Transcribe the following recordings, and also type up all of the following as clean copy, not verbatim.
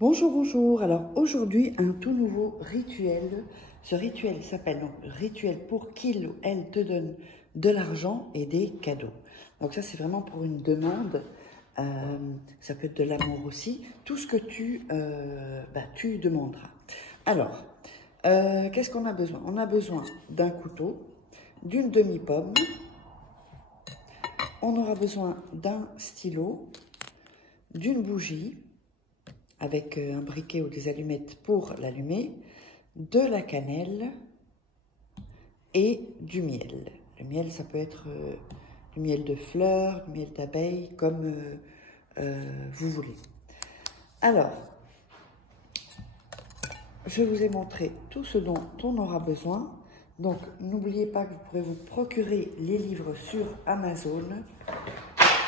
Bonjour, bonjour. Alors aujourd'hui, un tout nouveau rituel. Ce rituel s'appelle donc rituel pour qu'il ou elle te donne de l'argent et des cadeaux. Donc ça, c'est vraiment pour une demande. Ça peut être de l'amour aussi. Tout ce que tu demanderas. Alors, qu'est-ce qu'on a besoin? On a besoin d'un couteau, d'une demi-pomme. On aura besoin d'un stylo, d'une bougie, avec un briquet ou des allumettes pour l'allumer, de la cannelle et du miel. Le miel, ça peut être du miel de fleurs, du miel d'abeille, comme vous voulez. Alors, je vous ai montré tout ce dont on aura besoin. Donc, n'oubliez pas que vous pourrez vous procurer les livres sur Amazon.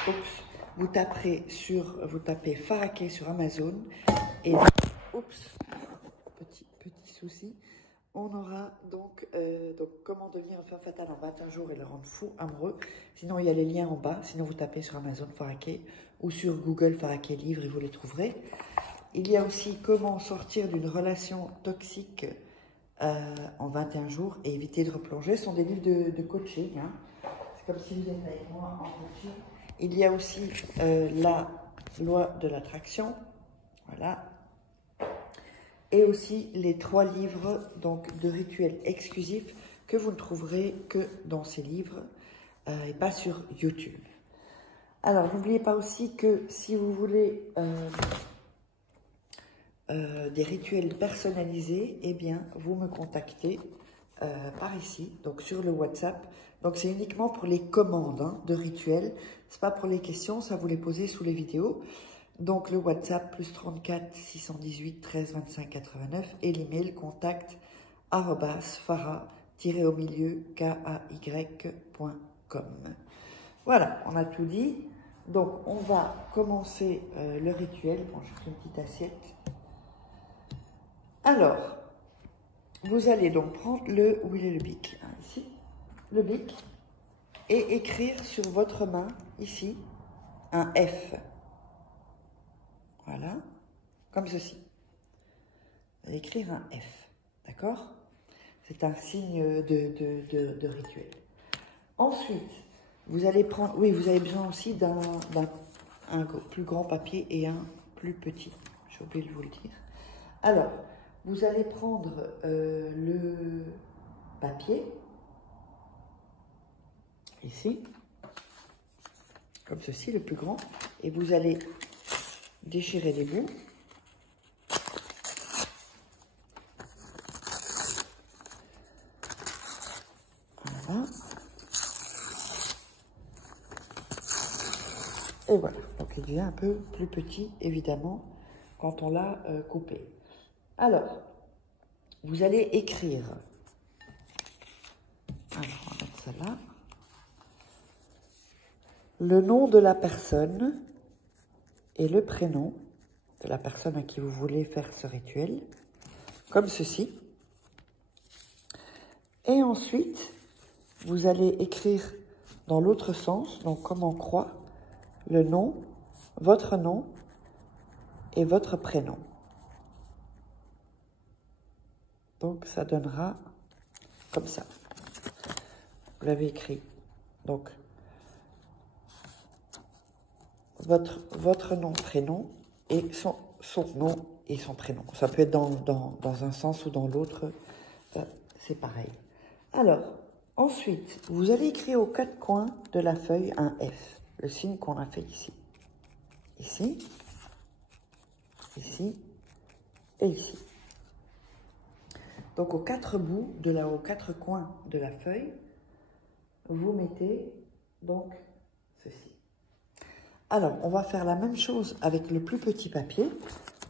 Oups. Vous tapez Faraké sur Amazon et oups, petit souci. On aura donc comment devenir un femme fatale en 21 jours et le rendre fou amoureux. Sinon, il y a les liens en bas. Sinon, vous tapez sur Amazon Faraké ou sur Google Faraké livre et vous les trouverez. Il y a aussi comment sortir d'une relation toxique en 21 jours et éviter de replonger. Ce sont des livres de coaching. Hein. C'est comme si vous êtes avec moi en coaching. Il y a aussi la loi de l'attraction, voilà. Et aussi les 3 livres donc, de rituels exclusifs que vous ne trouverez que dans ces livres et pas sur YouTube. Alors, n'oubliez pas aussi que si vous voulez des rituels personnalisés, eh bien, vous me contactez par ici, donc sur le WhatsApp. Donc, c'est uniquement pour les commandes hein, de rituels. C'est pas pour les questions, ça vous les posez sous les vidéos. Donc, le WhatsApp, plus 34 618 13 25 89 et l'email contact @fara-au-milieu kay.com. Voilà, on a tout dit. Donc, on va commencer le rituel. Bon, je fais une petite assiette. Alors, vous allez donc prendre où il est le bic, hein, ici, le bic, et écrire sur votre main, ici, un F. Voilà, comme ceci. Vous allez écrire un F, d'accord? C'est un signe de rituel. Ensuite, vous allez prendre, oui, vous avez besoin aussi d'un plus grand papier et un plus petit. J'ai oublié de vous le dire. Alors, vous allez prendre le papier, ici, comme ceci, le plus grand, et vous allez déchirer les bouts. Voilà. Et voilà, donc il devient un peu plus petit, évidemment, quand on l'a coupé. Alors, vous allez écrire, alors on va mettre ça là, le nom de la personne et le prénom de la personne à qui vous voulez faire ce rituel, comme ceci. Et ensuite, vous allez écrire dans l'autre sens, donc comme en croix, le nom et votre prénom. Donc, ça donnera comme ça. Vous l'avez écrit. Donc, votre nom, prénom et son nom et son prénom. Ça peut être dans un sens ou dans l'autre. C'est pareil. Alors, ensuite, vous allez écrire aux 4 coins de la feuille un F. Le signe qu'on a fait ici. Ici. Ici. Et ici. Donc, aux 4 bouts, aux 4 coins de la feuille, vous mettez donc ceci. Alors, on va faire la même chose avec le plus petit papier.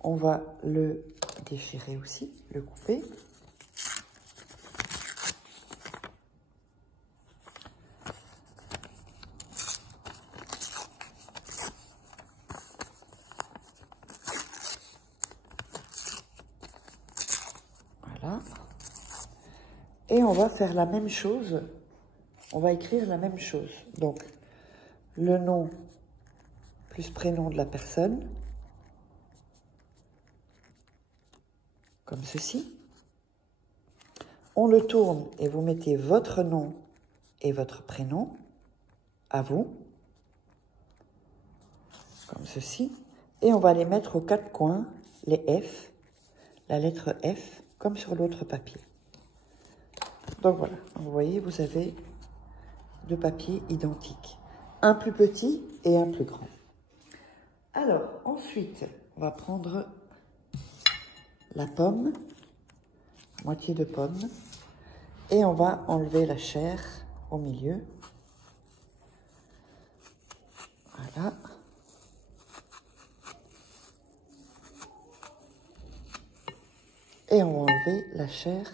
On va le déchirer aussi, le couper. Voilà. Et on va faire la même chose. On va écrire la même chose. Donc, le nom plus prénom de la personne comme ceci. On le tourne et vous mettez votre nom et votre prénom, à vous, comme ceci. Et on va les mettre aux quatre coins, les F, la lettre F, comme sur l'autre papier. Donc voilà, vous voyez, vous avez deux papiers identiques. Un plus petit et un plus grand. Alors, ensuite, on va prendre la pomme, moitié de pomme, et on va enlever la chair au milieu. Voilà. Et on va enlever la chair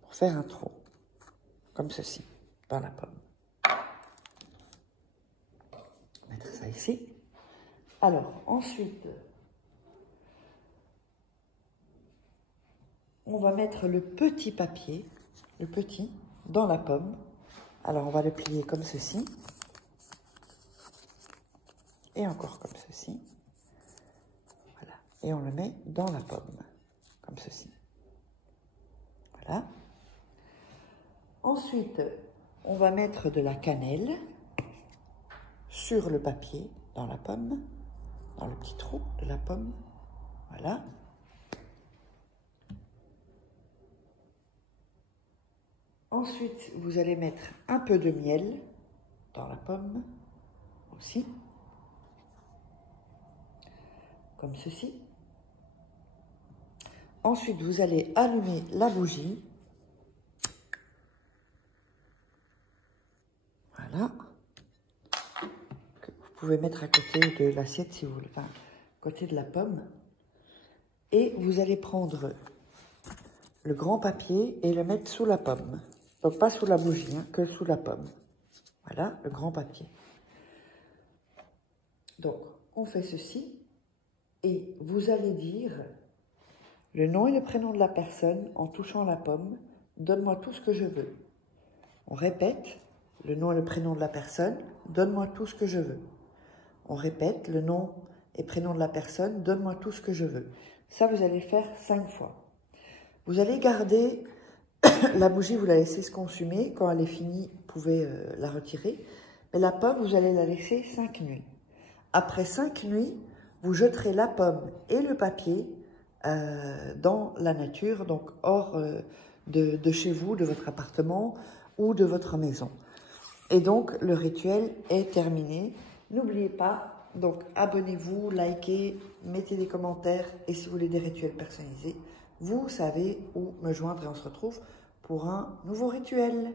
pour faire un trou, comme ceci, dans la pomme. On va mettre ça ici. Alors, ensuite, on va mettre le petit papier, le petit, dans la pomme. Alors, on va le plier comme ceci. Et encore comme ceci. Voilà. Et on le met dans la pomme, comme ceci. Voilà. Ensuite, on va mettre de la cannelle sur le papier, dans la pomme, dans le petit trou de la pomme. Voilà. Ensuite, vous allez mettre un peu de miel dans la pomme aussi, comme ceci. Ensuite, vous allez allumer la bougie. Voilà. Que vous pouvez mettre à côté de l'assiette si vous voulez, enfin, à côté de la pomme. Et vous allez prendre le grand papier et le mettre sous la pomme. Donc pas sous la bougie, hein, que sous la pomme. Voilà, le grand papier. Donc, on fait ceci. Et vous allez dire le nom et le prénom de la personne en touchant la pomme. Donne-moi tout ce que je veux. On répète le nom et le prénom de la personne. Donne-moi tout ce que je veux. On répète le nom et prénom de la personne. Donne-moi tout ce que je veux. Ça, vous allez le faire 5 fois. Vous allez garder la bougie, vous la laissez se consumer. Quand elle est finie, vous pouvez la retirer. Mais la pomme, vous allez la laisser 5 nuits. Après 5 nuits, vous jeterez la pomme et le papier dans la nature, donc hors de chez vous, de votre appartement ou de votre maison. Et donc, le rituel est terminé. N'oubliez pas, donc abonnez-vous, likez, mettez des commentaires et si vous voulez des rituels personnalisés, vous savez où me joindre et on se retrouve pour un nouveau rituel.